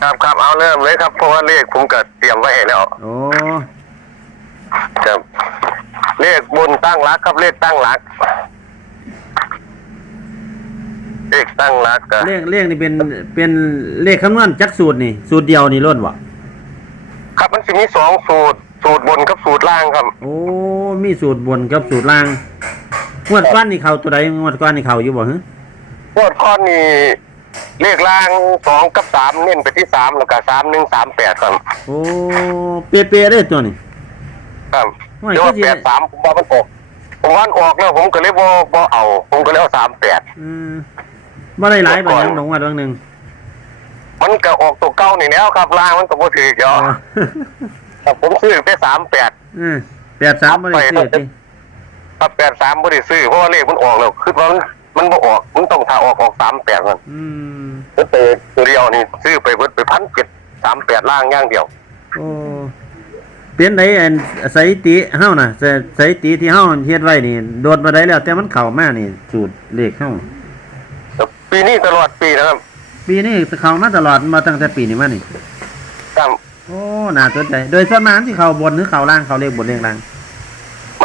ครับครับเอาเริ่มเลยครับเพราะว่าเลขผมก็เตรียมไว้ให้แล้วโอ้ครับเลขบนตั้งรักครับเลขตั้งรัก เลขตั้งรักก็เลขเลขนี่เป็นเป็นเลขคำนวณจักสูตรนี่ สูตรเดียวนี่ล้นบ่ครับมันจะมีสองสูตร สูตรบนกับสูตรล่างครับ โอ้มีสูตรบนกับสูตรล่างงวดก้อนนี่เขาตัวใดงวดก้อนนี่เขาอยู่บ่ฮะงวดข้อนี้ เลขล่างสองกับสามเน้นไปที่สามแล้วก็สามหนึ่งสามแปดครับโอ้เปรี้ยๆเลยตัวนี้ ครับโอ้ยเดี๋ยวว่าก็สิ แปดสามผมว่ามันออกผมว่ามันออกแล้วผมก็เลยบ่บ่เอา ผมก็เลยเอาสามแปดอืมบ่ได้หลายบ่ยังหลงว่าดวงหนึงมันก็ออกตัวเก้านี่แล้วครับล่างมันก็บ่ถือเดี๋ยวอ๋อครับผมซื้อไปสามแปดอืมแปดสามบ่ได้ซื้อติ ครับแปดสามบ่ได้ซื้อเพราะว่าเลขมันออกแล้วคือว่ามัน มันบ่ออกมันต้องถ้าออกออกสามแปดมันอืมมันไปตัวเดียวนี่ซื้อไปเบิดไปพันเจ็ดสามแปดล่างอย่างเดียวโอ้เปลี่ยนไดอันสถิติเฮาน่ะสสถิติที่เฮาเฮ็ดไว้นี่โดดมาได้แล้ว แต่มันเข้ามานี่สูตรเลขเฮาแต่ปีนี้ตลอดปีนะครับปีนี้เข้ามาตลอดมาตั้งแต่ปีนี้มานี่ครับโอ้น่าสนใจโดยส่วนมากที่เขาบนหรือเขาล่างเขาเลขบนเลขล่าง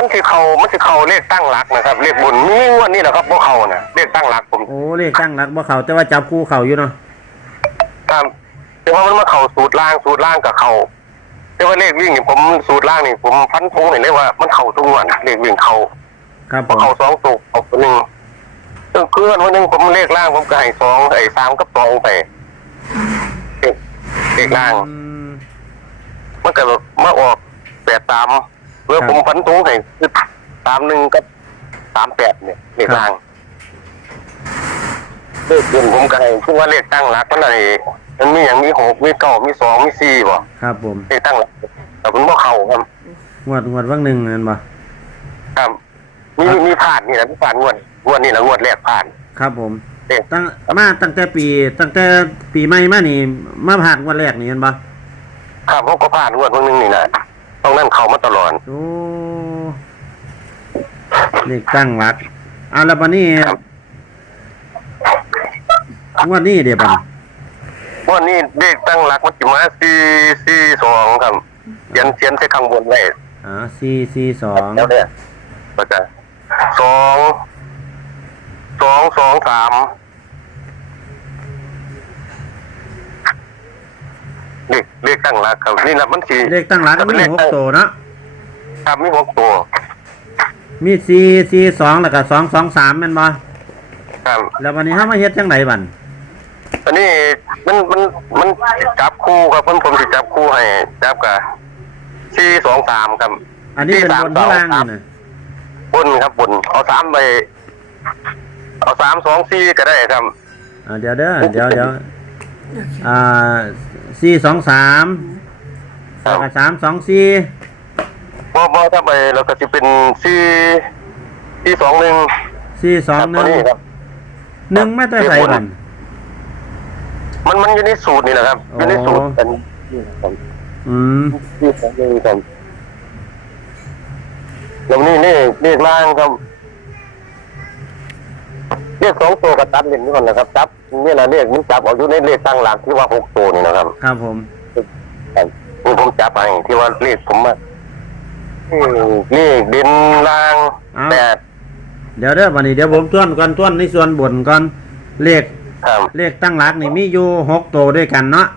มันคือเขามันคือเขาเลขตั้งหลักนะครับเลขบนมีงวดนี้แหละครับพวกเขาน่ะเลขตั้งหลักผมโอ้เลขตั้งหลักบ่เขาแต่ว่าจับคู่เขาอยู่เนาะครับแต่ว่ามันมาเข่าสูตรล่างสูตรล่างกับเขาแต่ว่าเลขวิ่งนี่ผมสูตรล่างนี่ผมพันธงเห็นเลยว่ามันเข่าทุกงวันเลขวิ่งเขาครับผพอมเข่าสองตัวเอาตัวหนึ่งซึ่งเพื่อนวันหนึ่งผมเลขล่างผมก็ให้สองไอ้สามกับสองไปเลขเลขล่าง อืมมันก็มาออกแปดสามเพื่ อครับผมพันธงให้คือสามหนึ่งกับสามแปดเนี่ยเลขล่างเลขเด่นผมก็ให้คือว่าเลขตั้งหลักมันอะไรมันมีอย่างมีหกมีเก้ามีสองมีสี่บ่ครับผมเลขตั้งหลักแต่มันบ่เข้าครับงวดงวดว่างหนึ่งนั่นบ่ครับมีมีผ่านนี่แหละมีผ่านงวดงวดนี่แหละงวดแรกผ่าน ครับผมเอ๊ะตั้งมาตั้งแต่ปี ตั้งแต่ปีใหม่มานี่ มาผ่านงวันแรกนี่เห็นบ่ครับผมก็ผ่านงวดเพิ่งนึงนี่นะ ต้องนั่นเข้ามาตลอด โอ้เลขตั้งหลักอะแล้วบัดนี้ครับ งวดนี้เดี๋ยวบัดนี้งวดนี้เลขตั้งหลักมันสิมาสี่สี่สองครับเขียนเขียนใส่ข้างบนไว้อ่าสี่สี่สองแล้วเนี่ยก็จะสองสองสองสาม เลขเลขตั้งหลักครับนี่นะมันสีเลขตั้งหลักก็มีหกตัวเนาะครับมีหกตัว มีสี่สี่สองแล้วก็สองสองสามแม่นบ่ครับแล้ววันนี้เฮามาเฮ็ดจังไดบัดอันนี้มันมันมันจับคู่ครับผมผมจะจับคู่ให้จับกับสี่สองสามครับ อันนี้เป็นบนที่ล่างนี่นะบนครับบนเอาสามไปเอาสามสองสี่ก็ได้ครับอ่าเดี๋ยวเด้อเดี๋ยวเดี๋ยว อ่าสี่สองสามแล้วก็สามสองสี่พอพอถ้าไปเราก็จะเป็นสี่สี่สองหนึ่งสี่สองครับหนึ่งตัวนี้ครับหนึ่งไม่ได้ใส่บันมันมันอยู่ในสูตรนี่แหละครับอยู่ในสูตรอ๋อเป็นนี่ครับอืมสี่สองหนึ่งครับแล้วนี่เลขเลขล่างครับ เลขสองตัวกับตัดเล่นนี่ก่อนนะครับจับนี่แหละเลขมันจับเอาอยู่ในเลขตั้งหลักที่ว่าหกตัวนี่นะครับครับผมครับนี่ผมจับไปที่ว่าเลขผมมาเลขเด่นล่างแปดเดี๋ยวเด้อวันนี้เดี๋ยวผมต้วนก่อนต้วนในส่วนบนก่อนเลขครับเลขตั้งหลักนี่มีอยู่หกตัวด้วยกันเนาะ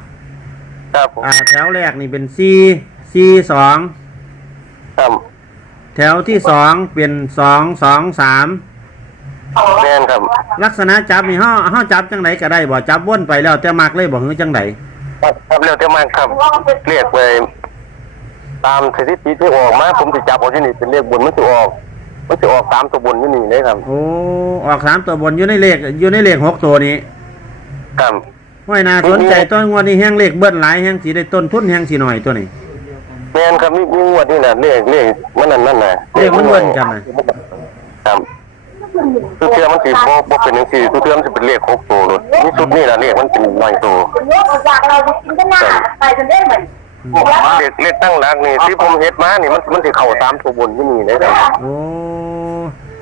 ครับผมอ่าแถวแรกนี่เป็นสี่สี่สองครับแถวที่สองเป็นสองสองสาม แน่นครับลักษณะจับนี่เฮาเฮาจับจังไดก็ได้บ่จับวนไปแล้วแต่มักเลยบ่ฮือจังไดครับครับเร็วเท่ามากครับเรียกไปตามสถิติที่ออกมาผมจะจับเอาที่นี่เป็นเลขบนมันจะออกมันจะออกสามตัวบนที่นี่เลยครับโอ้ออกสามตัวบนอยู่ในเลขอยู่ในเลขหกตัวนี้ครับห้อยน่าสนใจต้นงวดนี้แห้งเลขเบิ้ลหลายแห้งสีได้ต้นทุนแห้งสีหน่อยตัวนี้แน่นครับนี่นี่งวดนี่นะเลขเลขมันนั่นนั่นนะเลขมันวนกันน่ะครับ ทุกเทือมันสิบ่บ่เป็นจังซี่ทุกเทือมันสิเป็นเลขหกตัวเลยนี่สุดนี่ละเลขมันเป็นน้อยตัวคุณโยกอยากเราจะกินกันหน้าไปจนได้เหมือนเลขเลขตั้งหลักนี่ที่ผมเฮ็ดมานี่มันมันสิเข้าสามตัวบนที่นี่เลยครับโอ้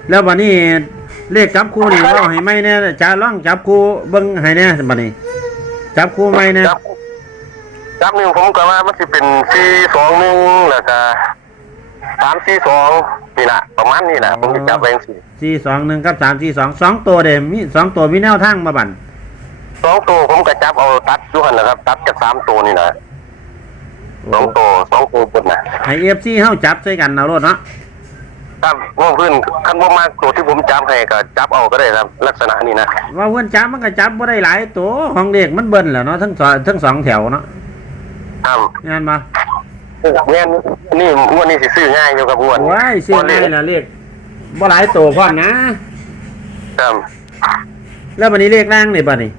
แล้วบัดนี้เลขจับคู่นี่เว้าให้ไหมเนี่ยจะล่องจับคู่เบิ่งให้แน่บัดนี้ จับคู่ไหมเนี่ยจับจับนิ้วผมก็ว่ามันสิเป็นสี่สองหนึ่งแล้วก็ สามสี่สองนี่แหละประมาณนี้แหละผมจะจับเองสิสี่สองหนึ่งกับสามสี่สองสองตัวเดมีสองตัวมีแนวทางมาบันสองตัวผมก็จับเอาตัดอยุหันนะครับ ตัดจากสามตัวนี่นะสองตัวสองตัวบนนะให้เอฟซีเฮาจับใส่กันเอาโลดเนาะครับว่าเพื่อนขั้นว่ามากตัวที่ผมจับให้ก็จับเอาก็ได้ครับ ลักษณะนี้นะว่าเพื่อนจับมันก็จับบ่ได้หลายตัวของเด็กมันเบิ่นแหละเนาะทั้งสองทั้งสองแถวเนาะครับงานมา เงี้ยนี่งวดนี้สิซื้อง่ายอยู่กับงวดนี้ว้ายซื้อได้ละเลขบ่หลายตัวพร้อมนะ ครับแล้ววันนี้เลขล่างนี่บัดนี้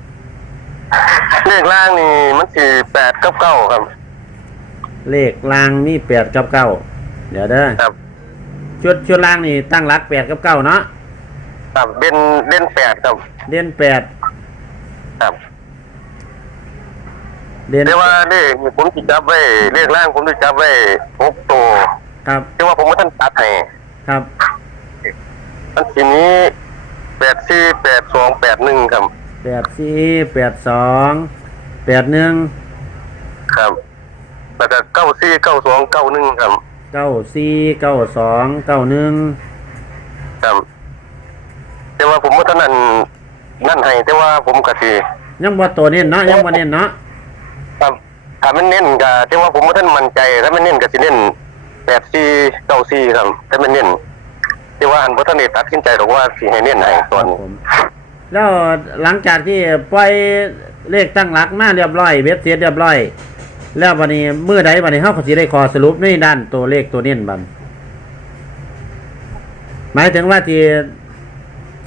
เลขล่างนี่มันสี่แปดกับเก้าครับ เลขล่างนี่แปดกับเก้าเดี๋ยวเด้อครับชุดชุดล่างนี่ตั้งรักแปดกับเก้าเนาะครับเด่นเด่นแปดครับ เด่นแปดครับ เด่นแต่ว่าเลขผมจะจับไว้เลขล่างผมจะจับไว้หกตัวครับแต่ว่าผมไม่ทันตัดให้ครับมันทีนี้แปดสี่แปดสองแปดหนึ่งครับแปดสี่แปดสองแปดหนึ่งครับแล้วก็เก้าสี่เก้าสองเก้าหนึ่งครับเก้าสี่เก้าสองเก้าหนึ่งครับแต่ว่าผมไม่ทันนั่นนั่นให้แต่ว่าผมกะทียังบ่ตัวเน้นเนาะยังบ่เน้นเนาะ ครับถ้ามันเน้นก็แต่ว่าผมไม่ทันมั่นใจถ้ามันเน้นก็สิเน้นแปดสี่เก้าสี่ครับถ้ามันเน้นแต่ว่าอันพระท่านได้ตัดสินใจหรอกว่าสิให้เน้นไหนตอนนี้ผมแล้วหลังจากที่ปล่อยเลขตั้งหลักมาเรียบร้อย เว็บเสร็จเรียบร้อย แล้ววันนี้มื้อใดวันนี้เฮาก็สิได้ขอสรุปในด้านตัวเลขตัวเน้นบัดหมายถึงว่าที่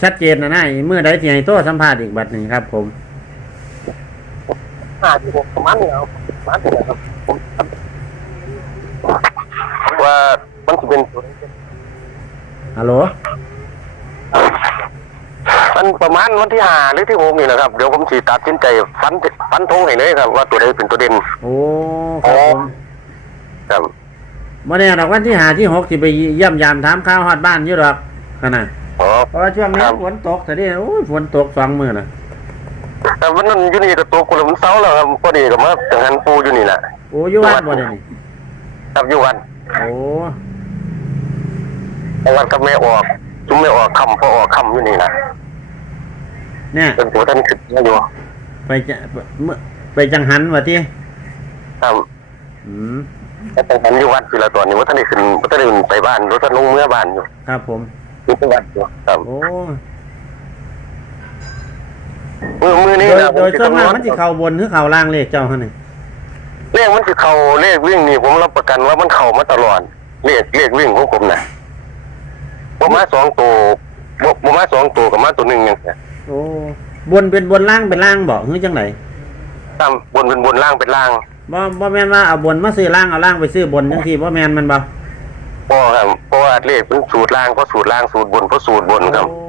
ชัดเจนนะนะมื้อใดที่ให้โตสัมภาษณ์อีกบัดนี้ครับผม ห้าที่หกประมาณนี้ครับประมาณนี้ครับผมว่ามันจะเป็นฮัลโหลมันประมาณวันที่ห้าหรือที่หกนี่นะครับเดี๋ยวผมสีตัดสินใจฟันฟันธงให้เลยครับ ว่าตัวใดเป็นตัวเด่นโอ้ครับผมครับบ่แน่ดอกวันที่หาที่หกสิไปเยี่ยมยามถามข่าวฮอดบ้านอยู่ดอกขนาดเพราะว่าช่วงนี้ฝนตกแต่นี่โอ้ยฝนตกสองมือนะ แต่วันนั้นอยู่นี่กับตัวคนละมันเศร้าแล้วครับพอดีกับมาจังหันปูอยู่นี่แหละโอ้อยู่วัดบ่เดี๋ยวนี้ครับอยู่วันโอ้วันกับแม่ออกจุ่มแม่ออกคำพอออกคำอยู่นี่นะเนี่ยเป็นตัวท่านขึ้นมาอยู่ไปจะเมื่อไปจังหันว่าที่ครับอืมแต่จังหันอยู่วัดอยู่แล้วตอนนี้ว่าท่านได้ขึ้นว่าท่านได้ขึ้นไปบ้านว่าท่านลงเมื่อบ้านอยู่ ครับผมอยู่ที่วัดอยู่ครับโอ้ มือมือโดนี้ยนะโดยส่วนมากมันสิเข้าบนหรือเข้าล่างเลขเจ้าหั่นนี่เลขมันสิเข้าเลขวิ่งนี่ผมรับประกันว่ามันเข้ามาตลอดเลขเลขวิ่งของผมนะประมาณสองตัวบ่ประมาณสองตัวกับมาตัวหนึ่งอย่างเงี้ยโอ้บนเป็นบนล่างเป็นล่างบ่คือจังไดตามบนเป็นบนล่างเป็นล่างบ่บ่แม่นว่าเอาบนมาซื้อล่างเอาล่างไปซื้อบนจังซี่บ่แม่นมันบ่เพราะครับเพราะว่าเลขเป็นสูตรล่างเพราะสูตรล่างสูตรบนเพราะสูตรบนครับ โอ้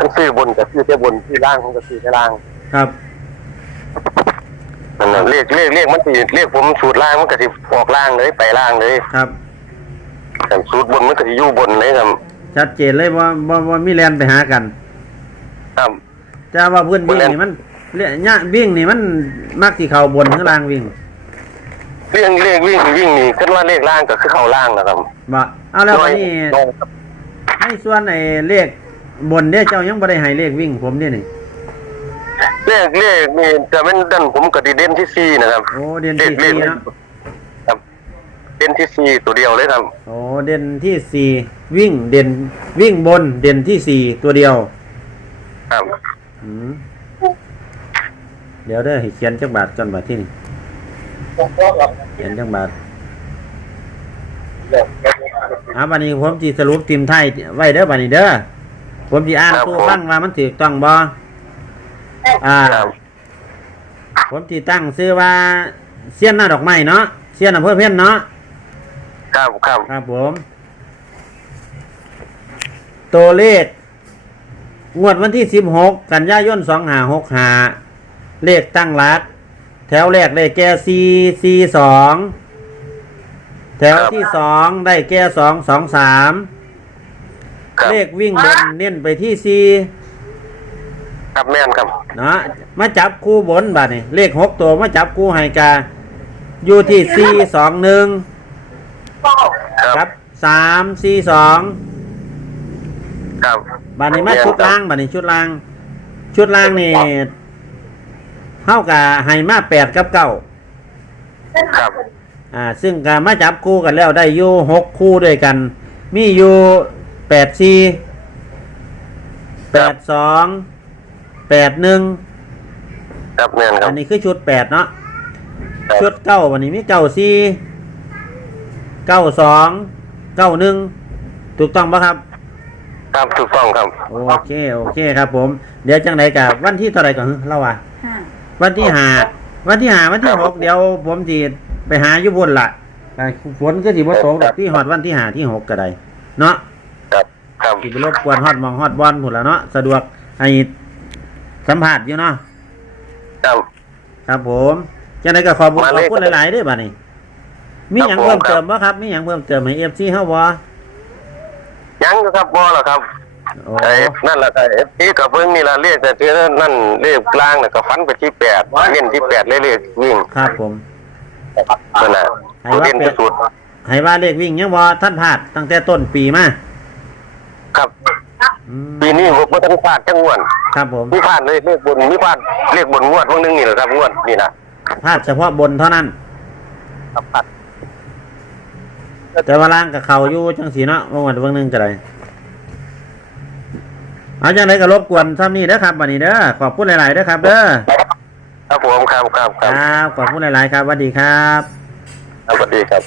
กันซื้อบนกับซื้อแค่บนซื้อล่างผมก็ซื้อแค่ล่างครับนั่นน่ะเลขเลขเลขมันสิเลขผมสูตรล่างมันก็สิออกล่างเลยไปล่างเลยครับ แต่สูตรบนมันก็สิอยู่บนเลยครับชัดเจนเลยว่าว่าว่ามีแลนไปหากันครับ จะว่าเพื่อนวิ่งนี่มันเรียเนี่ยวิ่งนี่มันมักที่เข้าบนหรือล่างวิ่งเรื่องเลขวิ่งวิ่งนี่ขึ้นว่าเลขล่างก็คือเข้าล่างนะครับบ่เอาแล้ววันนี้น้อยครับให้ส่วนไอ้เลข บนเด้เจ้ายังบ่ได้ให้เลขวิ่งผมนี่นี่เลขเลขนี่จะเป็นดันผมกับดีเด่นที่สี่นะครับโอ้เด่นที่สี่เนาะครับ เด่นที่สี่ตัวเดียวเลยครับโอ้เด่นที่สี่วิ่งเด่นวิ่งบนเด่นที่สี่ตัวเดียว ครับอืมเดี๋ยวเด้อให้เขียนจักบาทก่อนบาทที่นี่เขียนจักบาทอ่าบัดนี้ผมสิสรุปทีมไทยไว้เด้อบัดนี้เด้อ ผมสิอ่านตัวฟังว่ามันถูกต้องบ่อ่า ครับผมสิตั้งชื่อว่าเสี้ยนหน้าดอกไม้เนาะเสี้ยนอำเภอเพี้ยนเนาะ ครับครับครับผม ตัวเลข งวดวันที่สิบหกกันยายนสองหาหกหาเลขตั้งรักแถวแรกได้แก่ซีซีสองแถวที่สองได้แก่สองสองสาม ครับ เลขวิ่งบนเน้นไปที่ซีครับแม่นครับ เนาะมาจับคู่บนบัดนี่เลขหกตัวมาจับคู่ให้กาอยู่ที่สี่สองหนึ่งเก้าครับครับสามสี่สองครับบัดนี้มาชุดล่างบัดนี้ชุดล่าง ชุดล่างนี่เท่ากับให้มาแปดกับเก้าครับอ่าซึ่งกามาจับคู่กันแล้วได้อยู่หกคู่ด้วยกัน มีอยู่ แปดสี่แปดสองแปดหนึ่งครับแม่นครัอับนนี้คือชุดแปดเนาะครับชุดเก้าวันนี้มีเก้าสี่เก้าสองเก้าหนึ่งถูกต้องปะครับ ครับถูกต้องครับโอเคโอเคครับผม เดี๋ยวจังไรกับวันที่เท่าไหรก่อนเล่าว่าห้าวันที่หาวันที่หาวันที่หกเดี๋ยวผมจีไปหาอยู่บนละอ่าฝนก็สิบ่ตกดอกที่ฮอดวันที่หาที่หกก็ได้เนาะครับครับ สิไปรบกวนฮอดหมองฮอดบอลพุ่นละเนาะสะดวกให้สัมผัสอยู่เนาะครับ ครับผมจังไรก็ขอบคุณมาขเลอบยคุณหลายๆเด้วยบัดนี้มีหยังครับผมเพิ่มเติมบ่ครับ มีหยังเพิ่มเติมให้ FC เฮาบ่ยังอยู่ครับบ่หรอครับโอ้ไอ้นั่นแหละไอ้ที่กับเบิ้งนี่ละเรียกแต่ที่นั่นเรียกกลางน่ะก็ฟันไปที่แปดเน้นที่แปดเลยเรียกวิ่งครับผม นั่นแหละให้ว่าเน้นที่สุดให้ว่าเลขวิ่งยังบ่ท่านพลาดตั้งแต่ต้นปีมา ครับอืมปีนี้ผมก็ต้องพลาดจังงวดครับผมมีพลาดเลยเรียกบนมีพลาดเรียกบนงวดวันนึงนี่แหละครับงวดนี่นะพลาดเฉพาะบนเท่านั้น ครับพลาดแต่ว่าล่างกับเขาอยู่จังสีเนาะบางวันบางหนึงก็ได้เอาจังไรก็รบกวนซ้ำนี่เด้อครับวันนี้เด้อขอบคุณหลายๆเด้อครับ เด้อครับผมครับครับคครับรับขอบคุณหลายๆครับสวัสดีครับสวัสดีครับ